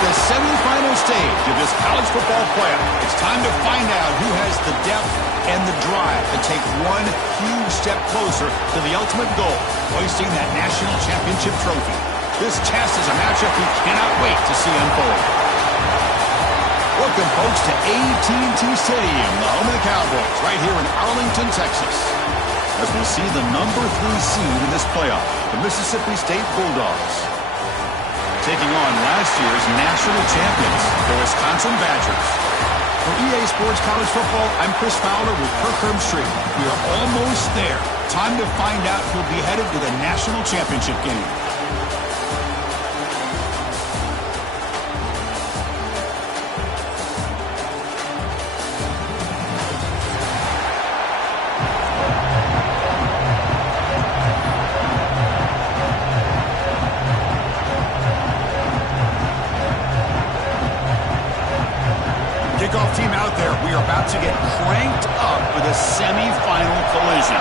the semifinal stage of this college football playoff. It's time to find out who has the depth and the drive to take one huge step closer to the ultimate goal, hoisting that national championship trophy. This test is a matchup we cannot wait to see unfold. Welcome, folks, to AT&T Stadium, the home of the Cowboys, right here in Arlington, Texas, as we see the number 3 seed in this playoff, the Mississippi State Bulldogs, taking on last year's national champions, the Wisconsin Badgers. For EA Sports College Football, I'm Chris Fowler with Kirk Herbstreit. We are almost there. Time to find out who'll be headed to the national championship game. Kickoff team out there. We are about to get cranked up for the semifinal collision.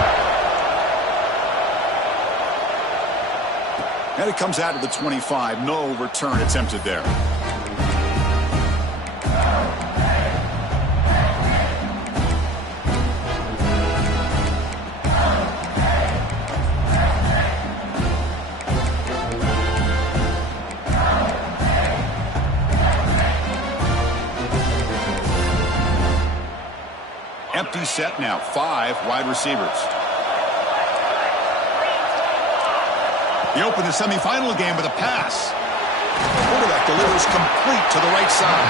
And it comes out of the 25. No return attempted there. Empty set now, 5 wide receivers. He opened the semifinal game with a pass. The quarterback delivers complete to the right side.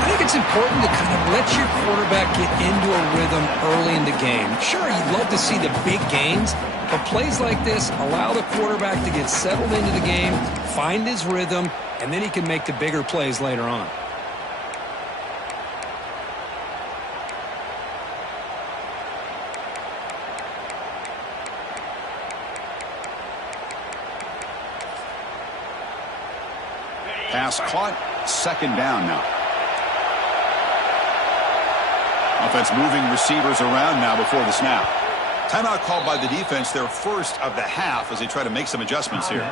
I think it's important to kind of let your quarterback get into a rhythm early in the game. Sure, you'd love to see the big gains, but plays like this allow the quarterback to get settled into the game, find his rhythm, and then he can make the bigger plays later on. Pass caught, second down now. Offense moving receivers around now before the snap. Timeout called by the defense, their first of the half as they try to make some adjustments here.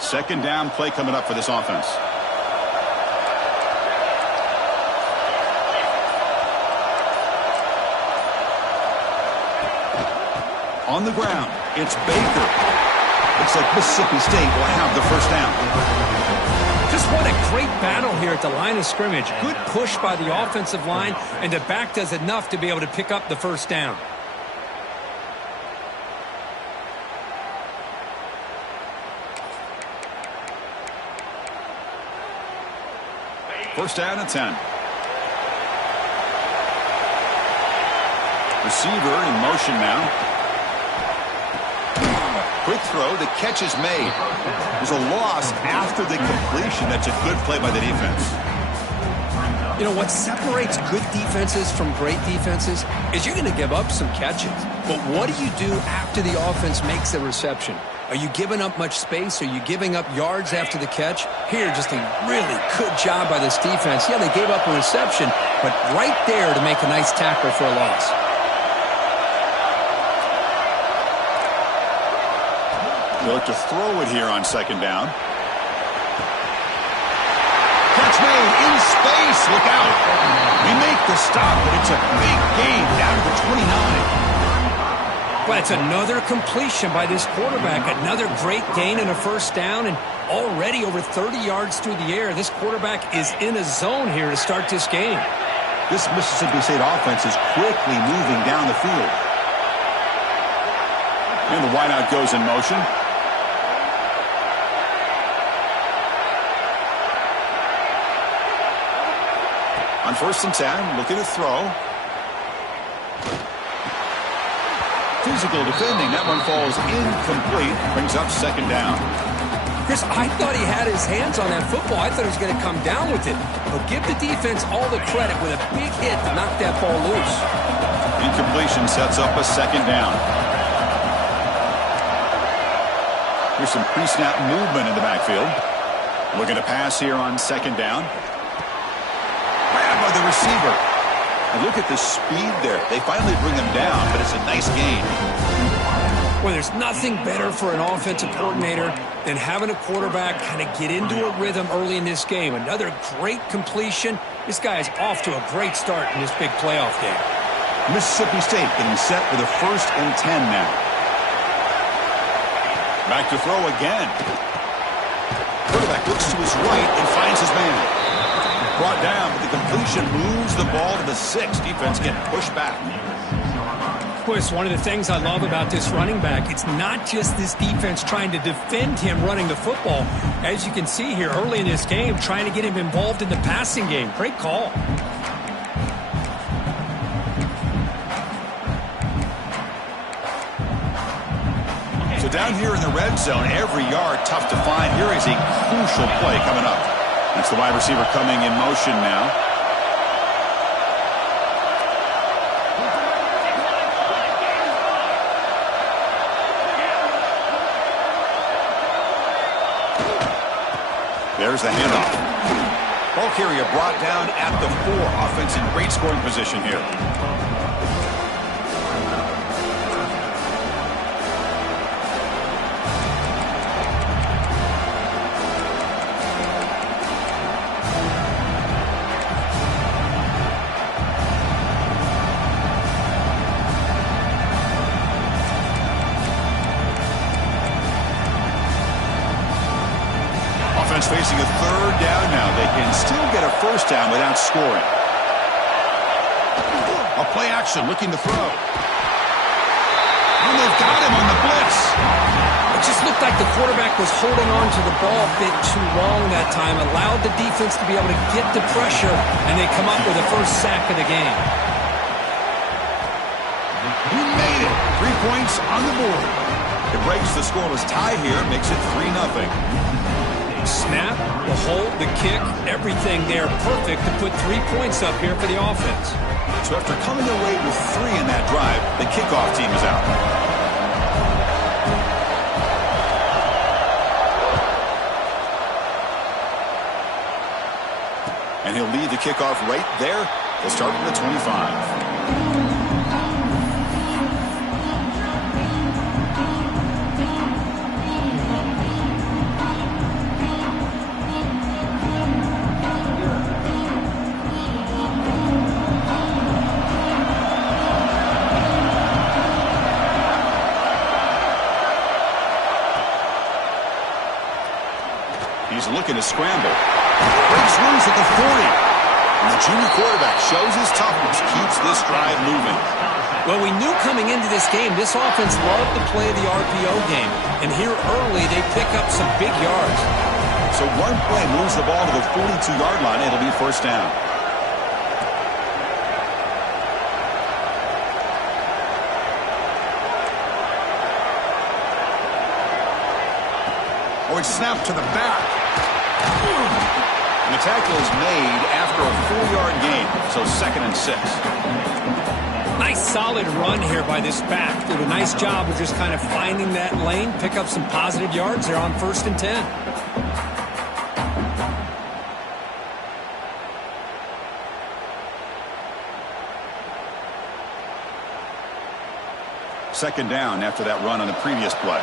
Second down play coming up for this offense. On the ground, it's Baker. Looks like Mississippi State will have the first down. Just what a great battle here at the line of scrimmage. Good push by the offensive line, and the back does enough to be able to pick up the first down. First down and 10. Receiver in motion now. Quick throw. The catch is made. There's a loss after the completion. That's a good play by the defense. You know, what separates good defenses from great defenses is you're going to give up some catches. But what do you do after the offense makes a reception? Are you giving up much space? Are you giving up yards after the catch? Here, just a really good job by this defense. Yeah, they gave up a reception, but right there to make a nice tackle for a loss. They look to throw it here on second down. Catch made in space. Look out. They make the stop, but it's a big gain down to the 29. Well, it's another completion by this quarterback. Another great gain and a first down, and already over 30 yards through the air. This quarterback is in a zone here to start this game. This Mississippi State offense is quickly moving down the field. And the wideout goes in motion. On first and 10, looking to throw. Physical defending. That one falls incomplete. Brings up second down. Chris, I thought he had his hands on that football. I thought he was going to come down with it. But give the defense all the credit with a big hit to knock that ball loose. Incompletion sets up a second down. Here's some pre-snap movement in the backfield. Looking to pass here on second down. Grabbed by the receiver. And look at the speed there. They finally bring him down, but it's a nice gain. Well, there's nothing better for an offensive coordinator than having a quarterback kind of get into a rhythm early in this game. Another great completion. This guy is off to a great start in this big playoff game. Mississippi State getting set for the 1st and 10 now. Back to throw again. Quarterback looks to his right and finds his man. Brought down, but the completion moves the ball to the 6. Defense getting pushed back. Of course, one of the things I love about this running back, it's not just this defense trying to defend him running the football. As you can see here early in this game, trying to get him involved in the passing game. Great call. So down here in the red zone, every yard tough to find. Here is a crucial play coming up. That's the wide receiver coming in motion now. There's the handoff. Ball carrier brought down at the 4. Offense in great scoring position here. Facing a 3rd down now. They can still get a 1st down without scoring. A play action looking to throw. And they've got him on the blitz. It just looked like the quarterback was holding on to the ball a bit too long that time, allowed the defense to be able to get the pressure, and they come up with the 1st sack of the game. He made it. 3 points on the board. It breaks the scoreless tie here, makes it 3-0. Snap, the hold, the kick, everything there perfect to put 3 points up here for the offense. So after coming away with 3 in that drive, the kickoff team is out. And he'll lead the kickoff right there. They'll start from the 25. He's looking to scramble. Breaks loose at the 40. And the junior quarterback shows his toughness, keeps this drive moving. Well, we knew coming into this game, this offense loved to play the RPO game. And here early, they pick up some big yards. So one play moves the ball to the 42-yard line. It'll be 1st down. Oh, it's snapped to the back. And the tackle is made after a 4-yard gain, so 2nd and 6. Nice solid run here by this back. Did a nice job of just kind of finding that lane, pick up some positive yards there on 1st and 10. Second down after that run on the previous play.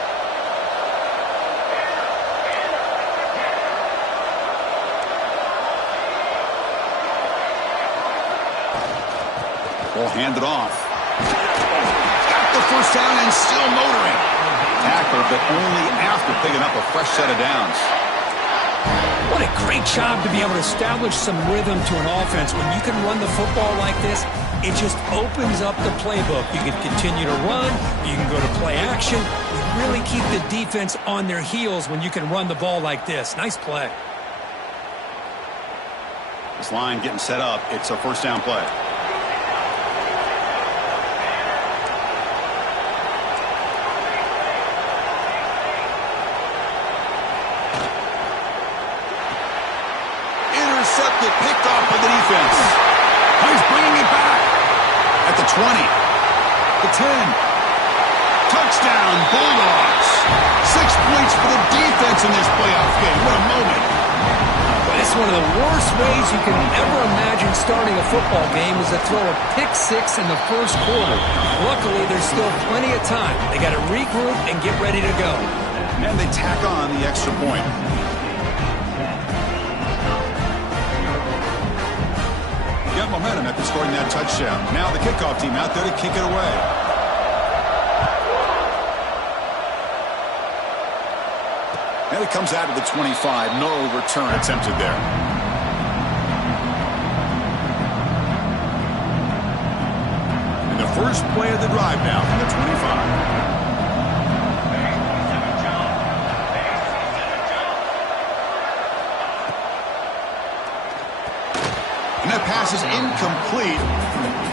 Ball handed off. Got the 1st down and still motoring. Tackled, but only after picking up a fresh set of downs. What a great job to be able to establish some rhythm to an offense. When you can run the football like this, it just opens up the playbook. You can continue to run. You can go to play action. You really keep the defense on their heels when you can run the ball like this. Nice play. This line getting set up. It's a 1st down play. Intercepted, picked off by the defense. He's bringing it back at the 20, the 10. Touchdown, Bulldogs. 6 points for the defense in this playoff game. What a moment. It's one of the worst ways you can ever imagine starting a football game is to throw a pick six in the first quarter. Luckily, there's still plenty of time. They got to regroup and get ready to go. And they tack on the extra point. Got momentum after scoring that touchdown. Now the kickoff team out there to kick it away. And it comes out of the 25. No return attempted there. And the first play of the drive now from the 25. And that pass is incomplete.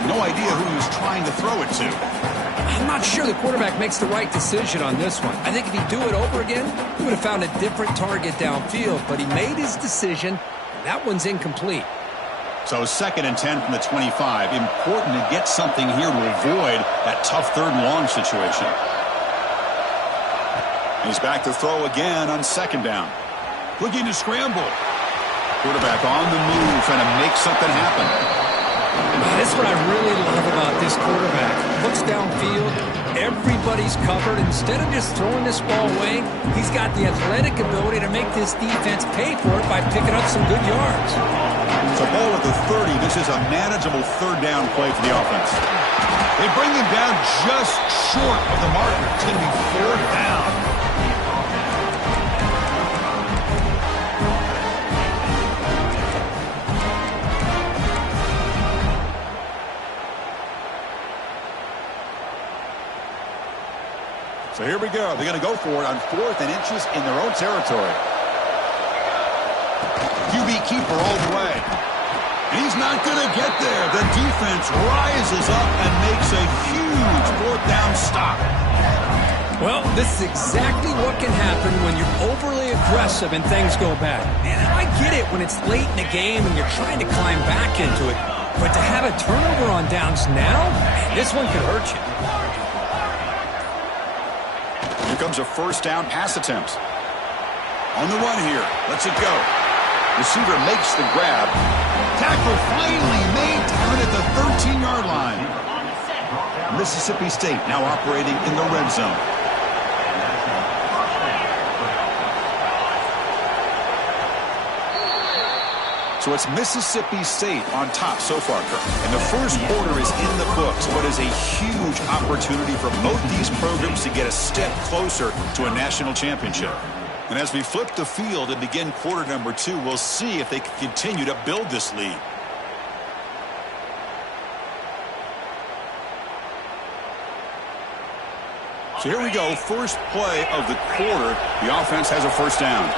No idea who he was trying to throw it to. I'm not sure the quarterback makes the right decision on this one. I think if he'd do it over again, he would have found a different target downfield, but he made his decision, and that one's incomplete. So 2nd and 10 from the 25. Important to get something here to avoid that tough 3rd and long situation. He's back to throw again on 2nd down. Looking to scramble. Quarterback on the move, trying to make something happen. That's what I really love about this quarterback. Looks downfield, everybody's covered. Instead of just throwing this ball away, he's got the athletic ability to make this defense pay for it by picking up some good yards. It's a ball at the 30. This is a manageable 3rd down play for the offense. They bring him down just short of the marker. It's going to be 4th down. So here we go. They're going to go for it on 4th and inches in their own territory. QB keeper all the way. He's not going to get there. The defense rises up and makes a huge 4th down stop. Well, this is exactly what can happen when you're overly aggressive and things go bad. And I get it when it's late in the game and you're trying to climb back into it. But to have a turnover on downs now, this one could hurt you. Here comes a 1st down pass attempt. On the run here. Lets it go. Receiver makes the grab. Tackle finally made down at the 13-yard line. Mississippi State now operating in the red zone. So it's Mississippi State on top so far, Kirk. And the first quarter is in the books, but is a huge opportunity for both these programs to get a step closer to a national championship. And as we flip the field and begin quarter number 2, we'll see if they can continue to build this lead. So here we go, first play of the quarter. The offense has a 1st down.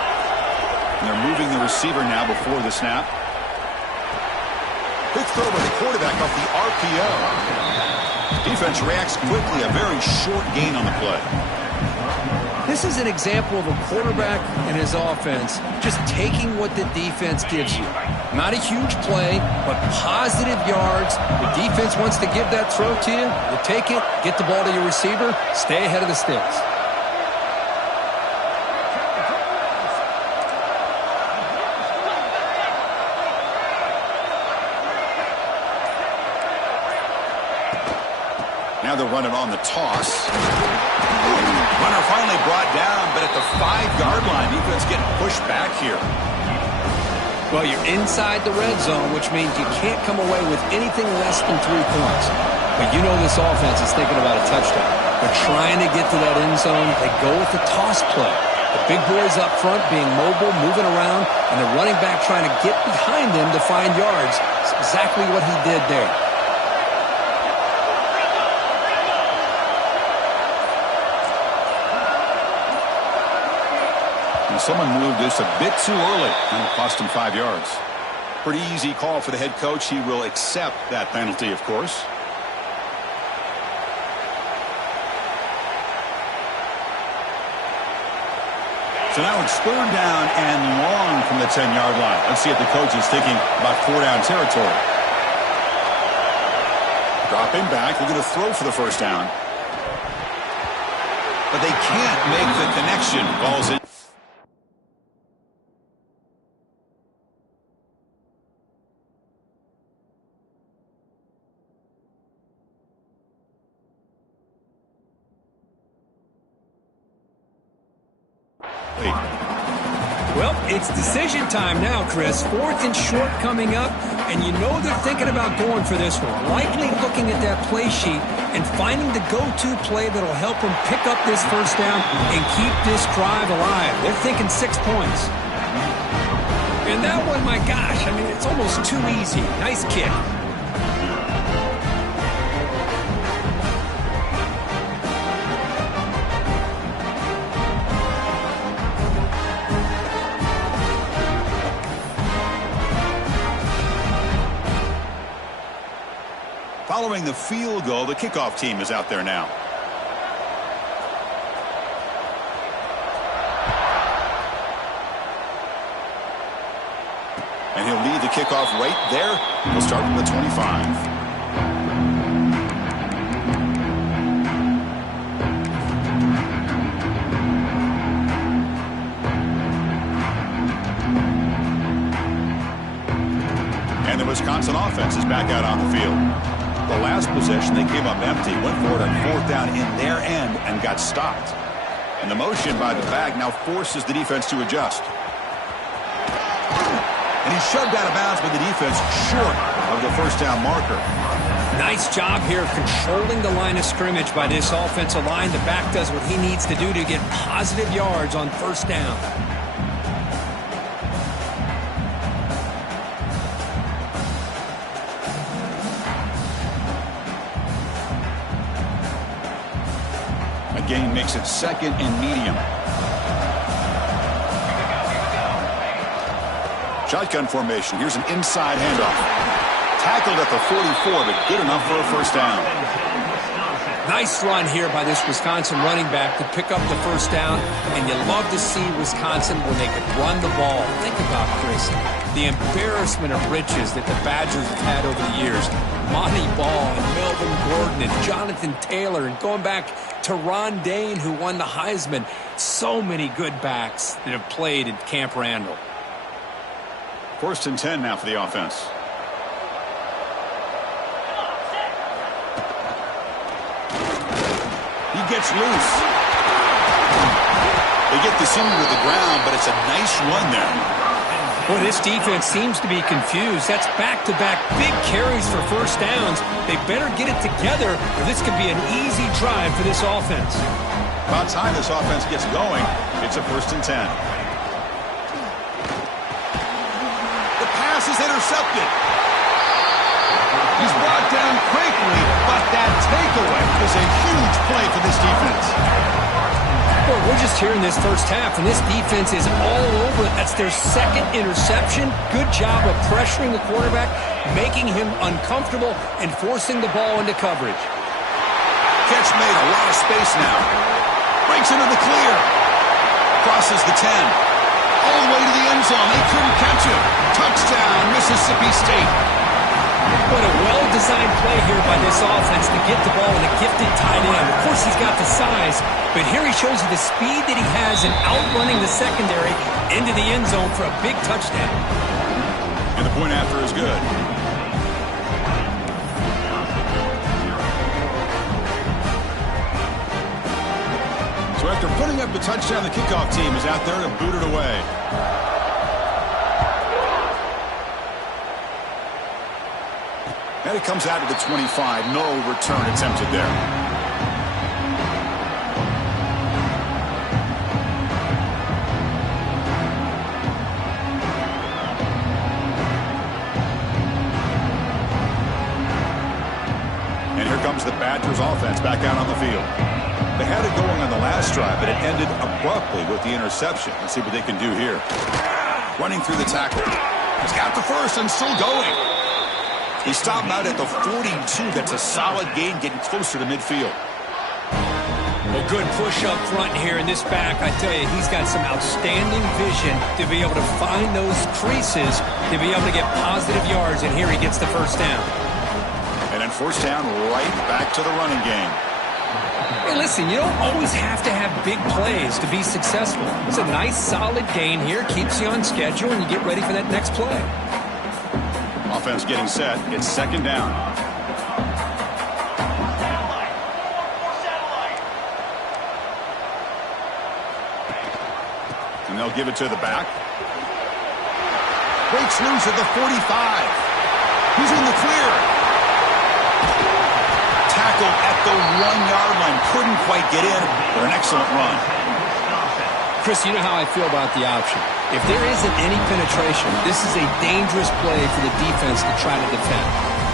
And they're moving the receiver now before the snap. Quick throw by the quarterback off the RPO. Defense reacts quickly, a very short gain on the play. This is an example of a quarterback and his offense just taking what the defense gives you. Not a huge play, but positive yards. The defense wants to give that throw to you. You take it, get the ball to your receiver, stay ahead of the sticks. Now they're running on the toss. Runner finally brought down, but at the 5-yard line, defense getting pushed back here. Well, you're inside the red zone, which means you can't come away with anything less than 3 points. But you know this offense is thinking about a touchdown. They're trying to get to that end zone. They go with the toss play. The big boys up front being mobile, moving around, and the running back trying to get behind them to find yards. It's exactly what he did there. Someone moved this a bit too early, and it cost him 5 yards. Pretty easy call for the head coach. He will accept that penalty, of course. So now it's 3rd down and long from the 10-yard line. Let's see if the coach is thinking about 4-down territory. Dropping back, they're going to throw for the 1st down. But they can't make the connection. Ball's in. Well, it's decision time now, Chris. 4th and short coming up, and you know they're thinking about going for this one. Likely looking at that play sheet and finding the go-to play that'll help them pick up this first down and keep this drive alive. They're thinking 6 points. And that one, my gosh, I mean, it's almost too easy. Nice kick. Following the field goal, the kickoff team is out there now. And he'll lead the kickoff right there. He'll start from the 25. And the Wisconsin offense is back out on the field. The last possession, they came up empty, went for it on 4th down in their end and got stopped. And the motion by the back now forces the defense to adjust. And he's shoved out of bounds by the defense short of the first down marker. Nice job here of controlling the line of scrimmage by this offensive line. The back does what he needs to do to get positive yards on first down. Gain makes it 2nd and medium. Shotgun formation. Here's an inside handoff. Tackled at the 44, but good enough for a first down. Nice run here by this Wisconsin running back to pick up the first down, and you love to see Wisconsin when they can run the ball. Think about, Chris, the embarrassment of riches that the Badgers have had over the years. Monty Ball and Melvin Gordon and Jonathan Taylor, and going back to Ron Dane, who won the Heisman. So many good backs that have played at Camp Randall. 1st and 10 now for the offense. He gets loose. They get the center to the ground, but it's a nice run there. Boy, this defense seems to be confused. That's back-to-back big carries for first downs. They better get it together, or this could be an easy drive for this offense. About time this offense gets going, it's a 1st and 10. The pass is intercepted. He's brought down quickly, but that takeaway is a huge play for this defense. Boy, we're just here in this first half, and this defense is all over it. That's their 2nd interception. Good job of pressuring the quarterback, making him uncomfortable, and forcing the ball into coverage. Catch made, a lot of space now. Breaks into the clear. Crosses the 10. All the way to the end zone. They couldn't catch him. Touchdown, Mississippi State. What a well-designed play here by this offense to get the ball in a gifted tight end. Of course, he's got the size, but here he shows you the speed that he has in outrunning the secondary into the end zone for a big touchdown. And the point after is good. So after putting up the touchdown, the kickoff team is out there to boot it away. And it comes out to the 25. No return attempted there. And here comes the Badgers offense back out on the field. They had it going on the last drive, but it ended abruptly with the interception. Let's see what they can do here. Running through the tackle. He's got the first and still going. He stopped out at the 42. That's a solid gain, getting closer to midfield. Well, good push up front here in this back. I tell you, he's got some outstanding vision to be able to find those creases, to be able to get positive yards, and here he gets the first down. And then first down, right back to the running game. Hey, listen, you don't always have to have big plays to be successful. It's a nice, solid gain here, keeps you on schedule, and you get ready for that next play. Offense getting set. It's second down. they'll give it to the back. Breaks loose at the 45. He's in the clear. Tackled at the 1-yard line. Couldn't quite get in, but an excellent run. Chris, you know how I feel about the option. If there isn't any penetration, this is a dangerous play for the defense to try to defend.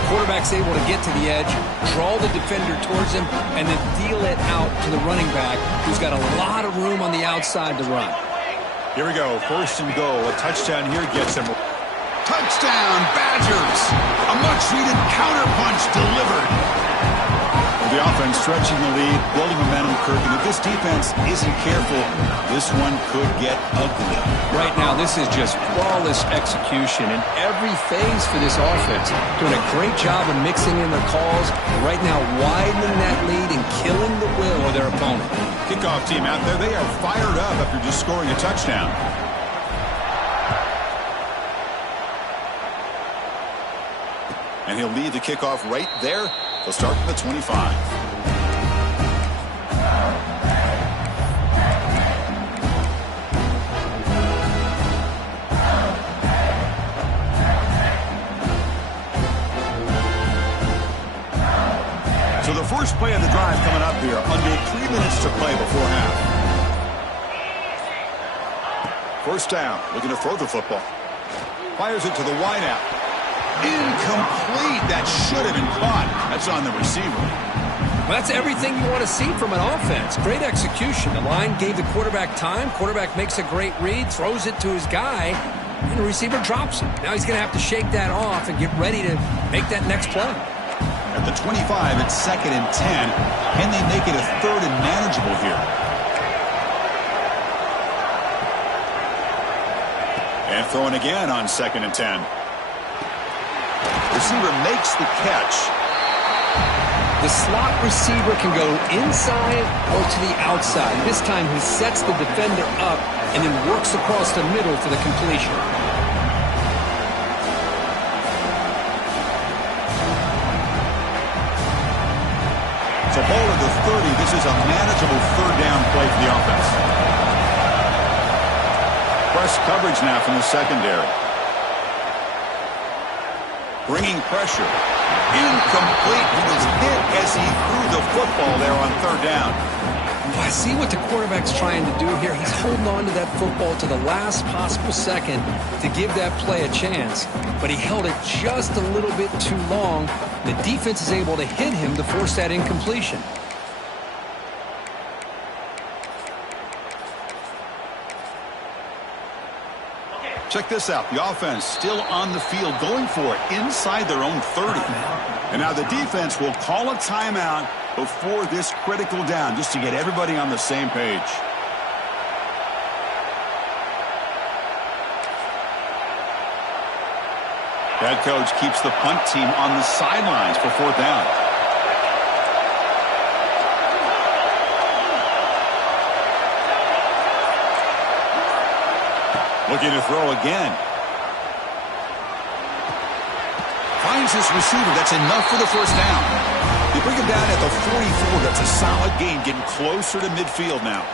Quarterback's able to get to the edge, draw the defender towards him, and then deal it out to the running back, who's got a lot of room on the outside to run. Here we go. First and goal. A touchdown here gets him. Touchdown, Badgers! A much-needed counterpunch delivered. The offense stretching the lead, building momentum, Kirk. And if this defense isn't careful, this one could get ugly. Right now, this is just flawless execution in every phase for this offense. Doing a great job of mixing in their calls. Right now, widening that lead and killing the will of their opponent. Kickoff team out there, they are fired up after just scoring a touchdown. And he'll lead the kickoff right there. They'll start from the 25. So the first play of the drive coming up here. Under 3 minutes to play before half. First down. Looking to throw the football. Fires it to the wideout. Incomplete. That should have been caught. That's on the receiver. Well, that's everything you want to see from an offense. Great execution. The line gave the quarterback time. Quarterback makes a great read, throws it to his guy, and the receiver drops it. Now he's going to have to shake that off and get ready to make that next play. At the 25, it's 2nd and 10. Can they make it a 3rd and manageable here? And throwing again on 2nd and 10. Receiver makes the catch. The slot receiver can go inside or to the outside. This time he sets the defender up and then works across the middle for the completion. So ball at the 30. This is a manageable 3rd down play for the offense. Press coverage now from the secondary. Bringing pressure. Incomplete. He was hit as he threw the football there on 3rd down. Well, I see what the quarterback's trying to do here. He's holding on to that football to the last possible second to give that play a chance. But he held it just a little bit too long. The defense is able to hit him to force that incompletion. Check this out. The offense still on the field, going for it inside their own 30. And now the defense will call a timeout before this critical down, just to get everybody on the same page. Head coach keeps the punt team on the sidelines for 4th down. Looking to throw again. Finds his receiver. That's enough for the 1st down. They bring him down at the 44. That's a solid gain, getting closer to midfield now.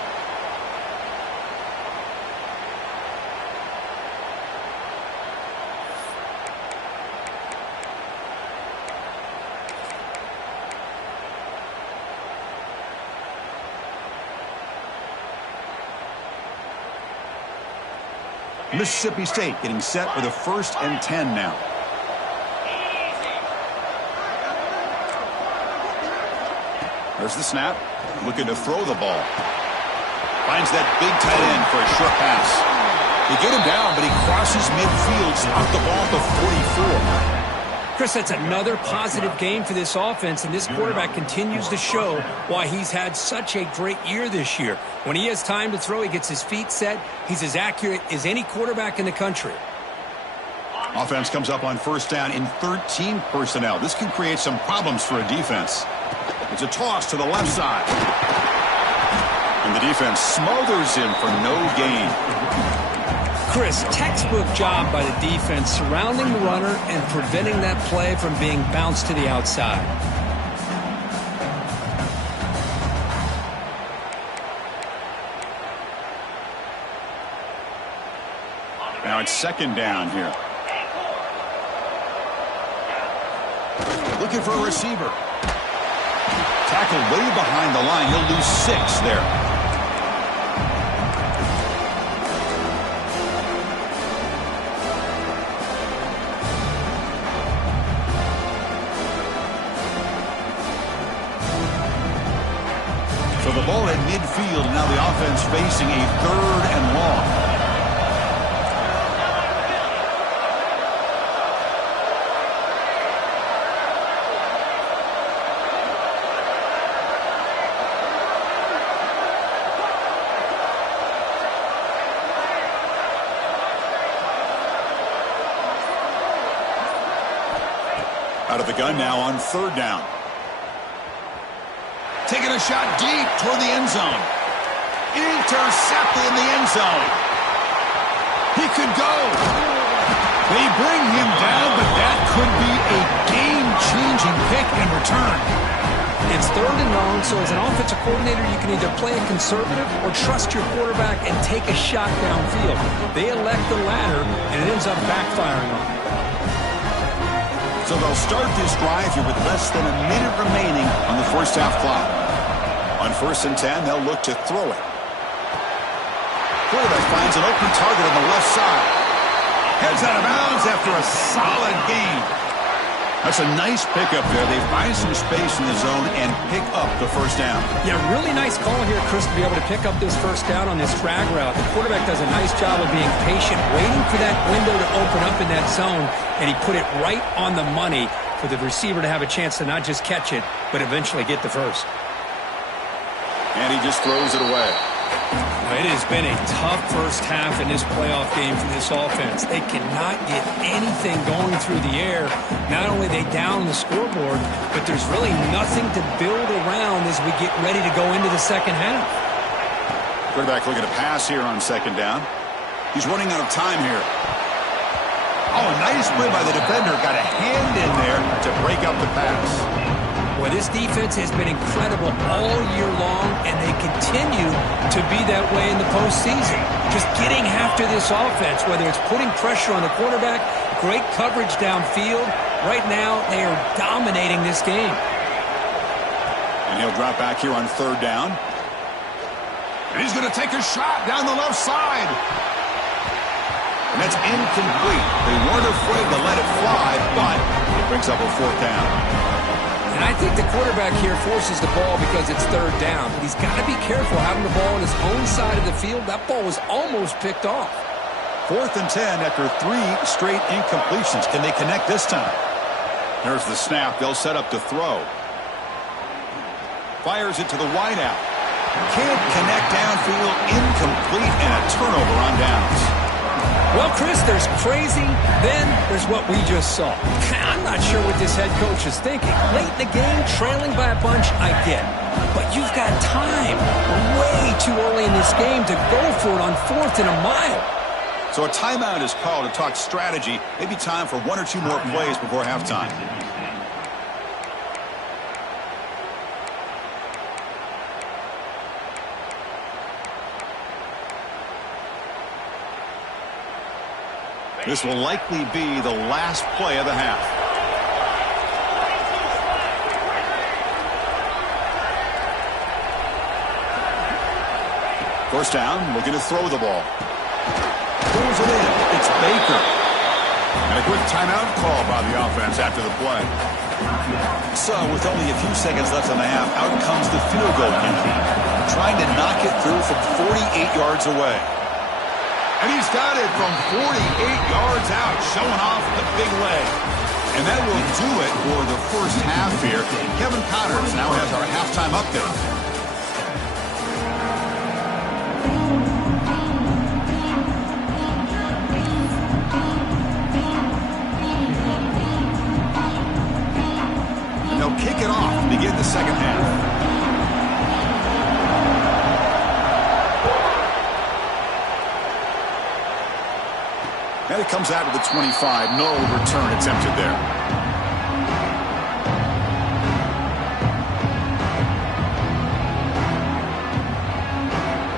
Mississippi State getting set for the 1st and 10 now. There's the snap. Looking to throw the ball. Finds that big tight end for a short pass. They get him down, but he crosses midfield, stopped the ball at the 44. Chris, that's another positive game for this offense, and this quarterback continues to show why he's had such a great year this year. When he has time to throw, he gets his feet set. He's as accurate as any quarterback in the country. Offense comes up on 1st down in 13 personnel. This can create some problems for a defense. It's a toss to the left side. And the defense smothers him for no gain. Chris, textbook job by the defense surrounding the runner and preventing that play from being bounced to the outside. it's second down here. Looking for a receiver. Tackled way behind the line. He'll lose 6 there. So the ball at midfield, and now the offense facing a 3rd and long. Out of the gun now on 3rd down. Taking a shot deep toward the end zone. Intercepted in the end zone. He could go. They bring him down, but that could be a game-changing pick in return. It's 3rd and long, so as an offensive coordinator, you can either play it conservative or trust your quarterback and take a shot downfield. They elect the latter, and it ends up backfiring on them. So they'll start this drive here with less than a minute remaining on the first half clock. On 1st and 10, they'll look to throw it. Quarterback finds an open target on the left side. Heads out of bounds after a solid gain. That's a nice pickup there. They find some space in the zone and pick up the first down. Yeah, really nice call here, Chris, to be able to pick up this first down on this drag route. The quarterback does a nice job of being patient, waiting for that window to open up in that zone, and he put it right on the money for the receiver to have a chance to not just catch it, but eventually get the first. And he just throws it away. It has been a tough first half in this playoff game for this offense. They cannot get anything going through the air. Not only are they down the scoreboard, but there's really nothing to build around as we get ready to go into the second half. Quarterback looking to pass here on 2nd down. He's running out of time here. Oh, nice play by the defender. Got a hand in there to break up the pass. Well, this defense has been incredible all year long, and they continue to be that way in the postseason. Just getting after this offense, whether it's putting pressure on the quarterback, great coverage downfield. Right now, they are dominating this game. And he'll drop back here on 3rd down. And he's going to take a shot down the left side. And that's incomplete. They weren't afraid to let it fly, but it brings up a 4th down. And I think the quarterback here forces the ball because it's 3rd down. But he's got to be careful having the ball on his own side of the field. That ball was almost picked off. 4th and 10 after 3 straight incompletions. Can they connect this time? There's the snap. They'll set up to throw. Fires it to the wideout. Can't connect downfield. Incomplete and a turnover on downs. Well, Chris, there's crazy, then there's what we just saw. I'm not sure what this head coach is thinking. Late in the game, trailing by a bunch, I get. But you've got time, way too early in this game to go for it on 4th and a mile. So a timeout is called to talk strategy. Maybe time for 1 or 2 more plays before halftime. This will likely be the last play of the half. First down, looking to throw the ball. Throws it in. It's Baker. And a quick timeout call by the offense after the play. So, with only a few seconds left in the half, out comes the field goal unit. Trying to knock it through from 48 yards away. And he's got it from 48 yards out, showing off the big leg. And that will do it for the first half here. Kevin Connors now has our halftime update. And they'll kick it off to begin the second half. And it comes out of the 25. No return attempted there.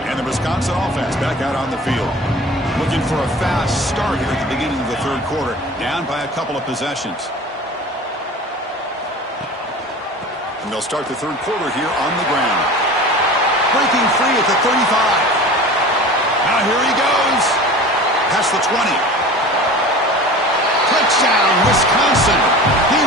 And the Wisconsin offense back out on the field. Looking for a fast start here at the beginning of the third quarter. Down by a couple of possessions. And they'll start the third quarter here on the ground. Breaking free at the 35. Now here he goes. Past the 20. Touchdown, Wisconsin. He